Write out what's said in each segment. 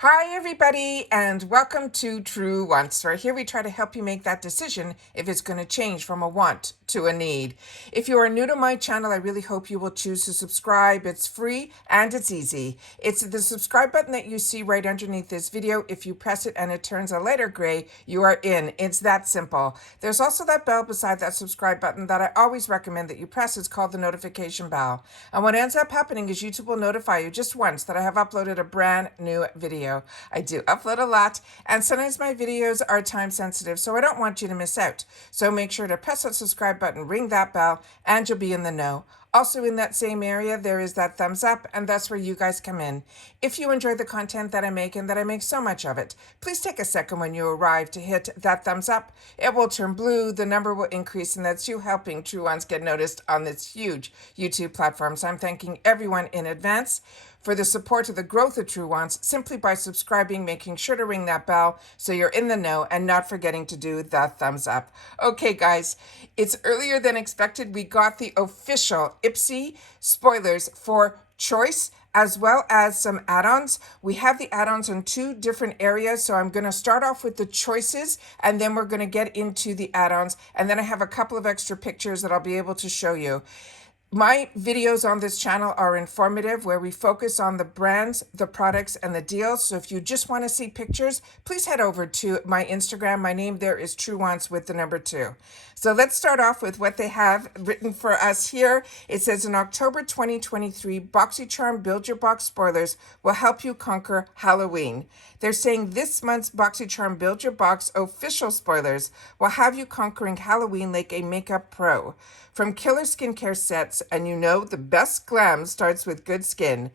Hi everybody and welcome to True Wants, where here we try to help you make that decision if it's going to change from a want to a need. If you are new to my channel, I really hope you will choose to subscribe. It's free and it's easy. It's the subscribe button that you see right underneath this video. If you press it and it turns a lighter gray, you are in. It's that simple. There's also that bell beside that subscribe button that I always recommend that you press. It's called the notification bell. And what ends up happening is YouTube will notify you just once that I have uploaded a brand new video. I do upload a lot, and sometimes my videos are time sensitive, so I don't want you to miss out. So make sure to press that subscribe button, ring that bell, and you'll be in the know. Also in that same area, there is that thumbs up, and that's where you guys come in. If you enjoy the content that I make and that I make so much of it, please take a second when you arrive to hit that thumbs up. It will turn blue, the number will increase, and that's you helping True Ones get noticed on this huge YouTube platform. So I'm thanking everyone in advance for the support of the growth of True Wants simply by subscribing, making sure to ring that bell so you're in the know, and not forgetting to do the thumbs up. Okay, guys, it's earlier than expected. We got the official IPSY spoilers for Choice as well as some add-ons. We have the add-ons in two different areas, so I'm going to start off with the choices, and then we're going to get into the add-ons, and then I have a couple of extra pictures that I'll be able to show you. My videos on this channel are informative, where we focus on the brands, the products, and the deals. So if you just want to see pictures, please head over to my Instagram. My name there is True Wants with the number 2. So let's start off with what they have written for us here. It says, in October 2023, Boxycharm Build Your Box spoilers will help you conquer Halloween. They're saying this month's Boxycharm Build Your Box official spoilers will have you conquering Halloween like a makeup pro. From killer skincare sets, and you know the best glam starts with good skin,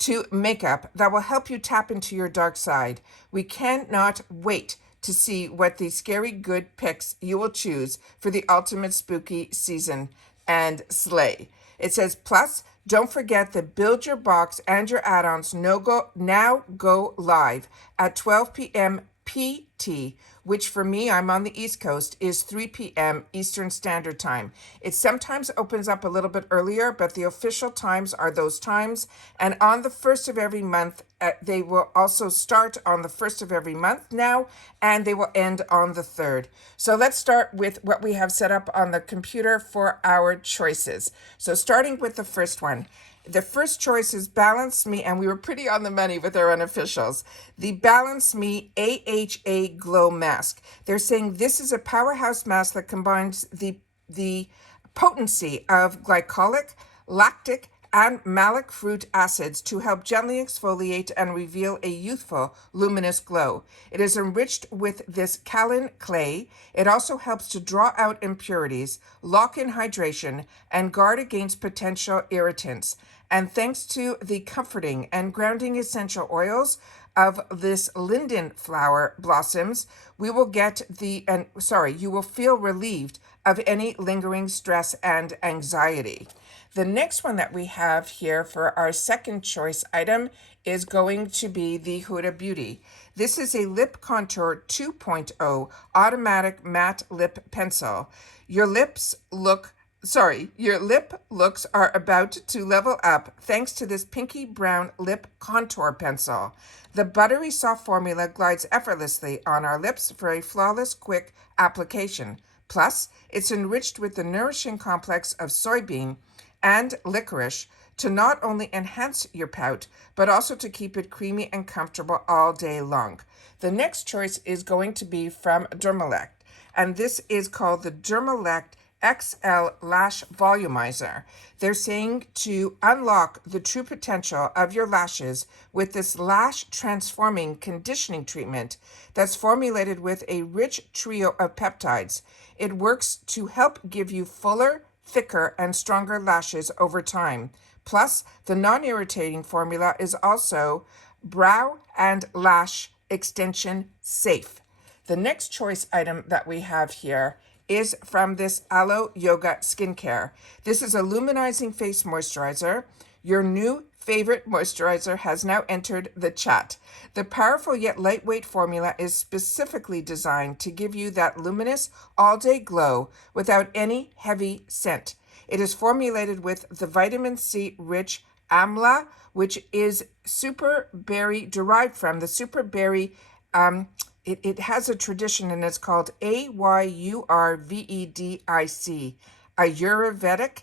to makeup that will help you tap into your dark side. We cannot wait to see what the scary good picks you will choose for the ultimate spooky season and slay. It says, plus, don't forget that Build Your Box and your add-ons now go live at 12 p.m. PT, which for me, I'm on the East Coast, is 3 p.m. Eastern Standard Time. It sometimes opens up a little bit earlier, but the official times are those times. And on the 1st of every month, they will also start on the 1st of every month now, and they will end on the 3rd. So let's start with what we have set up on the computer for our choices. So starting with the first one. The first choice is Balance Me, and we were pretty on the money with our unofficials. The Balance Me AHA Glow Mask. They're saying this is a powerhouse mask that combines the potency of glycolic, lactic, and malic fruit acids to help gently exfoliate and reveal a youthful, luminous glow. It is enriched with this kaolin clay. It also helps to draw out impurities, lock in hydration, and guard against potential irritants. And thanks to the comforting and grounding essential oils of this linden flower blossoms, you will feel relieved of any lingering stress and anxiety. The next one that we have here for our second choice item is going to be the Huda Beauty. This is a Lip Contour 2.0 automatic matte lip pencil. Your lip looks are about to level up thanks to this pinky brown lip contour pencil. The buttery soft formula glides effortlessly on our lips for a flawless, quick application. Plus, it's enriched with the nourishing complex of soybean and licorice to not only enhance your pout, but also to keep it creamy and comfortable all day long. The next choice is going to be from Dermalogica, and this is called the Dermalogica XL Lash Volumizer. They're saying to unlock the true potential of your lashes with this lash transforming conditioning treatment that's formulated with a rich trio of peptides. It works to help give you fuller, thicker, and stronger lashes over time. Plus, the non-irritating formula is also brow and lash extension safe. The next choice item that we have here is from this Aloe Yoga skincare. This is a luminizing face moisturizer. Your new favorite moisturizer has now entered the chat. The powerful yet lightweight formula is specifically designed to give you that luminous all-day glow without any heavy scent. It is formulated with the vitamin C rich amla, which is super berry, derived from the super berry. It has a tradition, and it's called Ayurvedic, Ayurvedic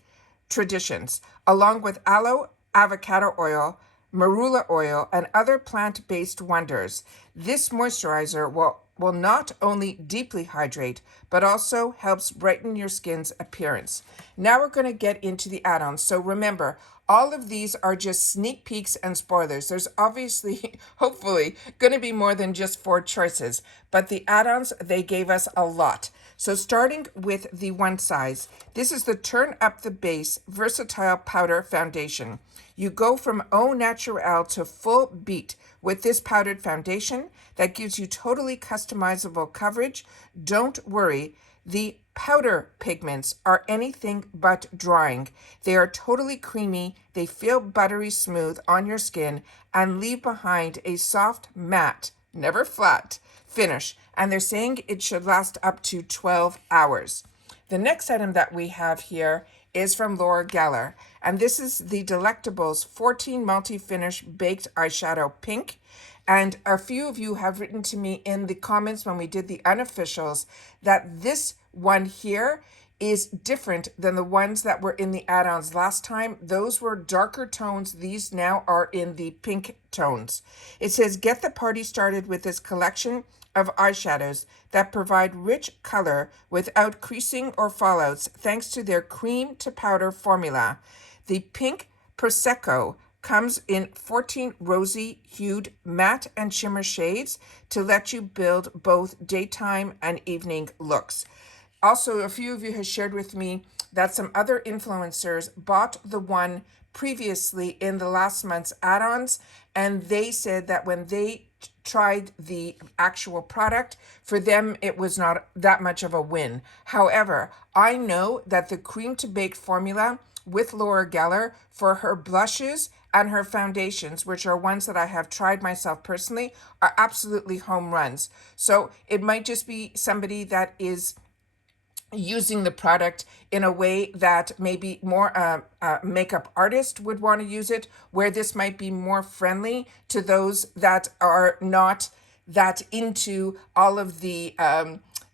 traditions, along with aloe, avocado oil, marula oil, and other plant-based wonders. This moisturizer will not only deeply hydrate, but also helps brighten your skin's appearance. Now we're going to get into the add-ons. So remember, all of these are just sneak peeks and spoilers. There's obviously, hopefully, going to be more than just 4 choices, but the add-ons, they gave us a lot. So starting with the one size, this is the Turn Up the Base Versatile Powder Foundation. You go from au naturel to full beat with this powdered foundation that gives you totally customizable coverage. Don't worry, the powder pigments are anything but drying. They are totally creamy, they feel buttery smooth on your skin, and leave behind a soft, matte, never flat, finish. And they're saying it should last up to 12 hours. The next item that we have here is from Laura Geller, and this is the Delectables 14 Multi-Finish Baked Eyeshadow Pink. And a few of you have written to me in the comments when we did the unofficials that this one here is different than the ones that were in the add-ons last time. Those were darker tones. These now are in the pink tones. It says, get the party started with this collection of eyeshadows that provide rich color without creasing or fallouts thanks to their cream to powder formula. The pink Prosecco comes in 14 rosy hued matte and shimmer shades to let you build both daytime and evening looks. Also, a few of you have shared with me that some other influencers bought the one previously in the last month's add-ons, and they said that when they tried the actual product, for them it was not that much of a win. However, I know that the cream to bake formula with Laura Geller for her blushes and her foundations, which are ones that I have tried myself personally, are absolutely home runs. So it might just be somebody that is using the product in a way that maybe more makeup artist would want to use it, where this might be more friendly to those that are not that into all of the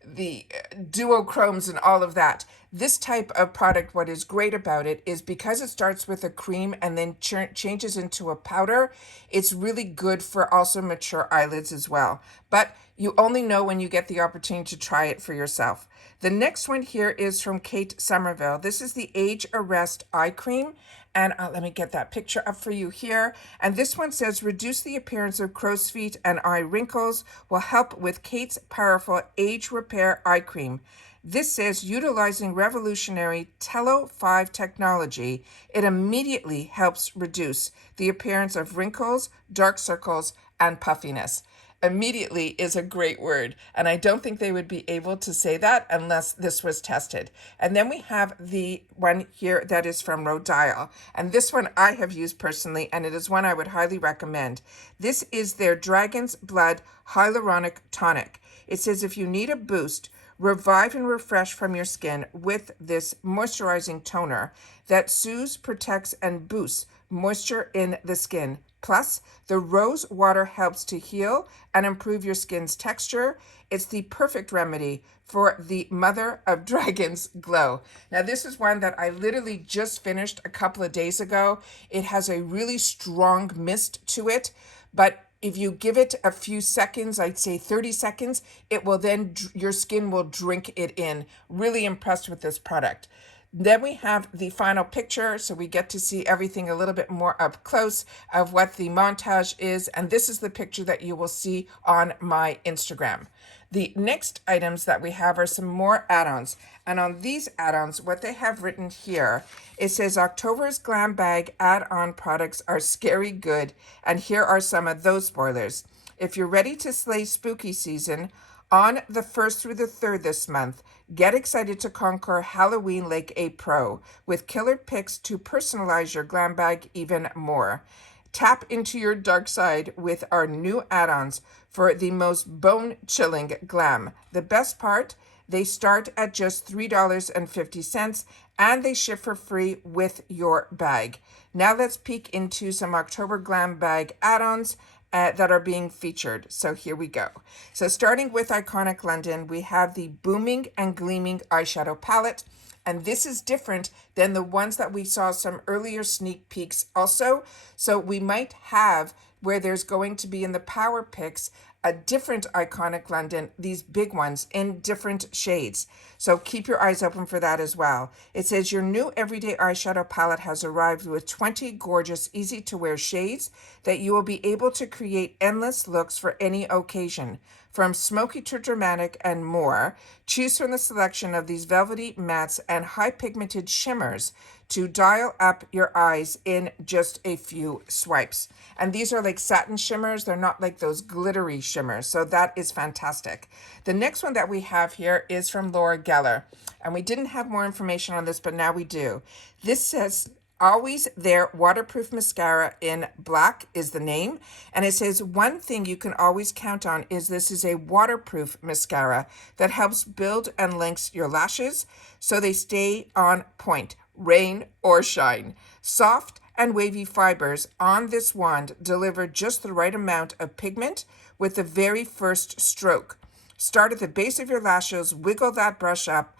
duochromes and all of that. This type of product, what is great about it is because it starts with a cream and then changes into a powder, it's really good for also mature eyelids as well. But you only know when you get the opportunity to try it for yourself. The next one here is from Kate Somerville. This is the Age Arrest Eye Cream. And let me get that picture up for you here. And this one says, reduce the appearance of crow's feet and eye wrinkles, will help with Kate's powerful age repair eye cream. This says, utilizing revolutionary Tello 5 technology, it immediately helps reduce the appearance of wrinkles, dark circles, and puffiness. Immediately is a great word, and I don't think they would be able to say that unless this was tested. And then we have the one here that is from Rodial, and this one I have used personally, and it is one I would highly recommend. This is their Dragon's Blood Hyaluronic Tonic. It says if you need a boost, revive and refresh from your skin with this moisturizing toner that soothes, protects, and boosts moisture in the skin. Plus, the rose water helps to heal and improve your skin's texture. It's the perfect remedy for the mother of dragons glow. Now, this is one that I literally just finished a couple of days ago. It has a really strong mist to it, but if you give it a few seconds, I'd say 30 seconds, it will then, your skin will drink it in. Really impressed with this product. Then we have the final picture, so we get to see everything a little bit more up close of what the montage is, and this is the picture that you will see on my Instagram. The next items that we have are some more add-ons, and on these add-ons, what they have written here, it says October's Glam Bag add-on products are scary good, and here are some of those spoilers. If you're ready to slay spooky season, on the 1st through the 3rd this month, get excited to conquer Halloween like a pro with killer picks to personalize your glam bag even more. Tap into your dark side with our new add-ons for the most bone-chilling glam. The best part, they start at just $3.50, and they ship for free with your bag. Now let's peek into some October Glam Bag add-ons that are being featured. So here we go. So starting with Iconic London, we have the Booming and Gleaming Eyeshadow Palette. And this is different than the ones that we saw some earlier sneak peeks also. So we might have where there's going to be in the Power Picks a different Iconic London, these big ones in different shades. So keep your eyes open for that as well. It says your new everyday eyeshadow palette has arrived with 20 gorgeous, easy to wear shades that you will be able to create endless looks for any occasion. From smoky to dramatic and more, choose from the selection of these velvety mattes and high pigmented shimmers to dial up your eyes in just a few swipes. And these are like satin shimmers. They're not like those glittery shimmers. So that is fantastic. The next one that we have here is from Laura Geller. And we didn't have more information on this, but now we do. This says Always There Waterproof Mascara in black is the name. And it says one thing you can always count on is this is a waterproof mascara that helps build and lengthen your lashes so they stay on point, rain or shine. Soft and wavy fibers on this wand deliver just the right amount of pigment with the very first stroke. Start at the base of your lashes, wiggle that brush up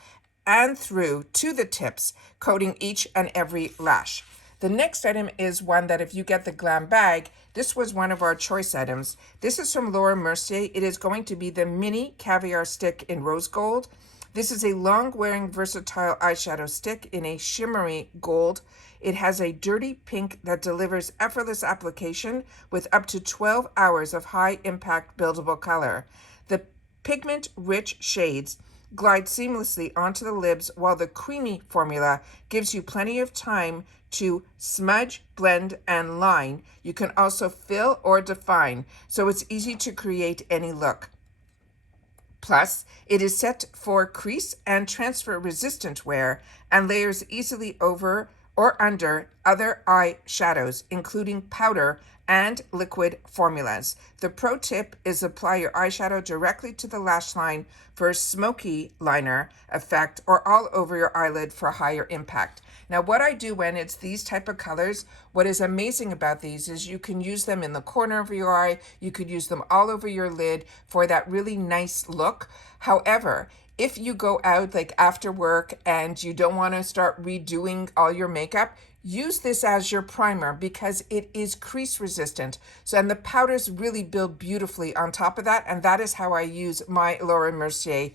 and through to the tips, coating each and every lash. The next item is one that if you get the Glam Bag, this was one of our choice items. This is from Laura Mercier. It is going to be the Mini Caviar Stick in Rose Gold. This is a long-wearing versatile eyeshadow stick in a shimmery gold. It has a dirty pink that delivers effortless application with up to 12 hours of high-impact buildable color. The pigment-rich shades glide seamlessly onto the lids while the creamy formula gives you plenty of time to smudge, blend, and line. You can also fill or define, so it's easy to create any look. Plus, it is set for crease and transfer resistant wear and layers easily over or under other eye shadows, including powder and liquid formulas. The pro tip is apply your eyeshadow directly to the lash line for a smoky liner effect or all over your eyelid for higher impact. Now, what I do when it's these type of colors, what is amazing about these is you can use them in the corner of your eye, you could use them all over your lid for that really nice look. However, if you go out like after work and you don't want to start redoing all your makeup, use this as your primer because it is crease resistant. So, and the powders really build beautifully on top of that. And that is how I use my Laura Mercier,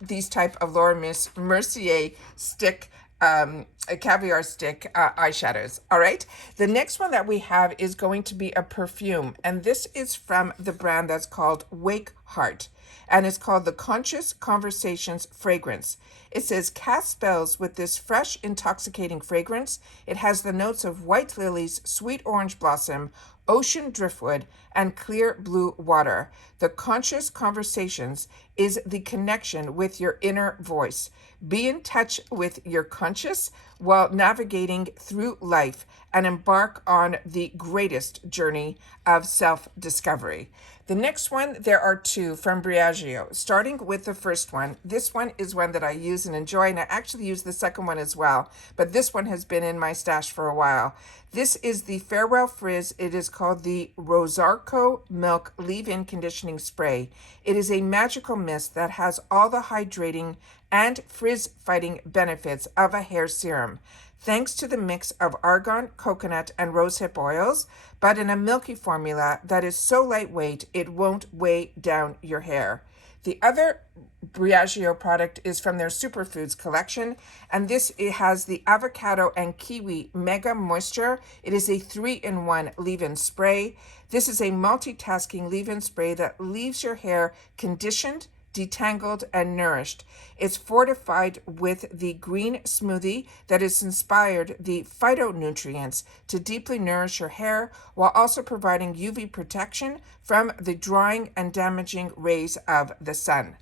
these type of Laura Mercier stick, a caviar stick eyeshadows. All right. The next one that we have is going to be a perfume. And this is from the brand that's called Wake Heart. And it's called the Conscious Conversations Fragrance. It says, cast spells with this fresh, intoxicating fragrance. It has the notes of white lilies, sweet orange blossom, ocean driftwood, and clear blue water. The Conscious Conversations is the connection with your inner voice. Be in touch with your conscious while navigating through life and embark on the greatest journey of self-discovery. The next one, there are two from Briogeo. Starting with the first one, this one is one that I use and enjoy, and I actually use the second one as well, but this one has been in my stash for a while. This is the Farewell Frizz. It is called the Rosarco Milk Leave-In Conditioning Spray. It is a magical mist that has all the hydrating and frizz-fighting benefits of a hair serum, thanks to the mix of argan, coconut, and rosehip oils, but in a milky formula that is so lightweight it won't weigh down your hair. The other Briogeo product is from their Superfoods collection, and it has the avocado and kiwi mega moisture. It is a 3-in-1 leave-in spray. This is a multitasking leave-in spray that leaves your hair conditioned, detangled, and nourished. It's fortified with the green smoothie that has inspired the phytonutrients to deeply nourish your hair while also providing UV protection from the drying and damaging rays of the sun.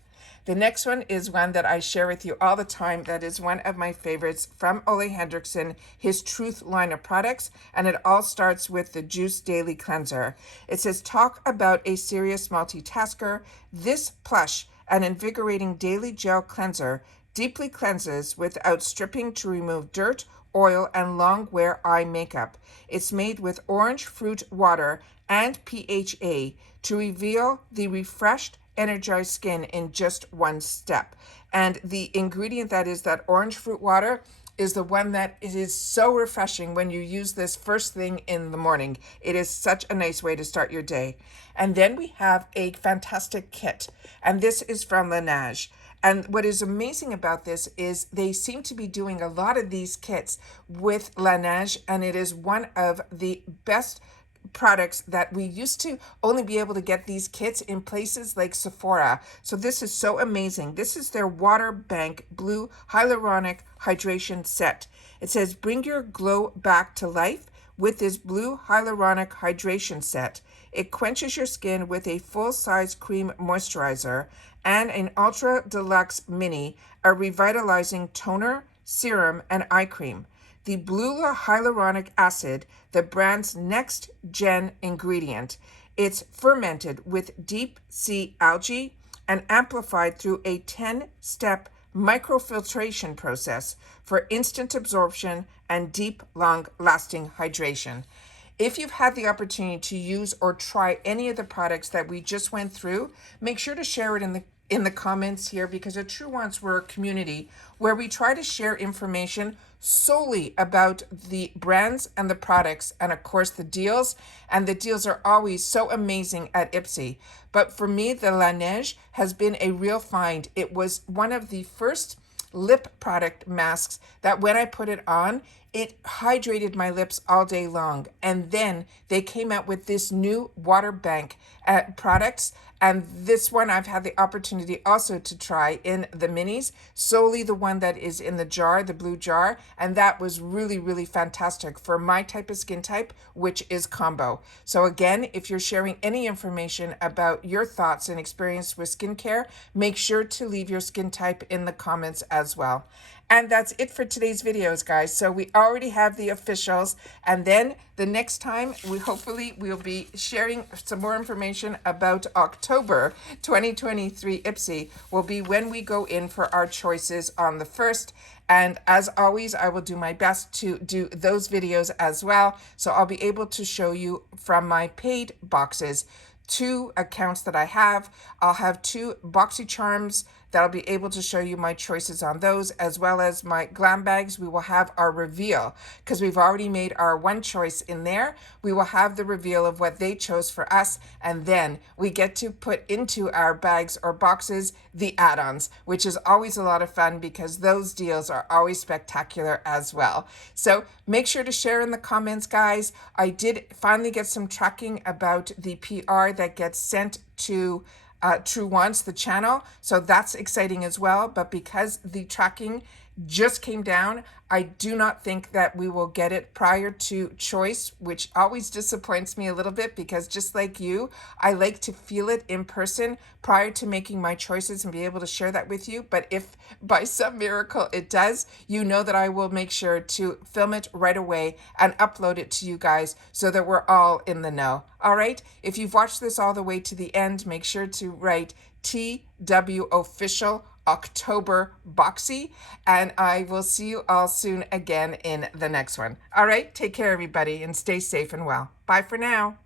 The next one is one that I share with you all the time. That is one of my favorites from Ole Henriksen, his Truth line of products. And it all starts with the Juice Daily Cleanser. It says, talk about a serious multitasker. This plush and invigorating daily gel cleanser deeply cleanses without stripping to remove dirt, oil, and long wear eye makeup. It's made with orange fruit water and PHA to reveal the refreshed, energized skin in just one step. And the ingredient that is that orange fruit water is the one that it is so refreshing when you use this first thing in the morning. It is such a nice way to start your day. And then we have a fantastic kit, and this is from Laneige. And what is amazing about this is they seem to be doing a lot of these kits with Laneige, and it is one of the best products that we used to only be able to get these kits in places like Sephora. So this is so amazing. This is their Water Bank Blue Hyaluronic Hydration Set. It says, bring your glow back to life with this Blue Hyaluronic Hydration Set. It quenches your skin with a full-size cream moisturizer and an Ultra Deluxe Mini, a revitalizing toner, serum, and eye cream. The Blue Hyaluronic Acid, the brand's next-gen ingredient. It's fermented with deep sea algae and amplified through a 10-step microfiltration process for instant absorption and deep, long-lasting hydration. If you've had the opportunity to use or try any of the products that we just went through, make sure to share it in the comments here, because at True Wants, we're a community where we try to share information solely about the brands and the products and of course the deals, and the deals are always so amazing at IPSY. But for me, the Laneige has been a real find. It was one of the first lip product masks that when I put it on, it hydrated my lips all day long. And then they came out with this new Water Bank products. And this one I've had the opportunity also to try in the minis, solely the one that is in the jar, the blue jar. And that was really, really fantastic for my type of skin type, which is combo. So again, if you're sharing any information about your thoughts and experience with skincare, make sure to leave your skin type in the comments as well. And that's it for today's videos, guys. So we already have the officials, and then the next time we'll be sharing some more information about October 2023 IPSY will be when we go in for our choices on the 1st. And as always, I will do my best to do those videos as well. So I'll be able to show you from my paid boxes 2 accounts that I have. I'll have 2 Boxycharms that I'll be able to show you my choices on those, as well as my glam bags. We will have our reveal because we've already made our one choice in there. We will have the reveal of what they chose for us, and then we get to put into our bags or boxes the add-ons, which is always a lot of fun because those deals are always spectacular as well. So make sure to share in the comments, guys. I did finally get some tracking about the PR that gets sent to True Wants, the channel. So that's exciting as well. But because the tracking just came down, I do not think that we will get it prior to choice, which always disappoints me a little bit because just like you, I like to feel it in person prior to making my choices and be able to share that with you. But if by some miracle it does, you know that I will make sure to film it right away and upload it to you guys so that we're all in the know. All right. If you've watched this all the way to the end, make sure to write TW Official October Boxy, and I will see you all soon again in the next one. All right, take care, everybody, and stay safe and well. Bye for now.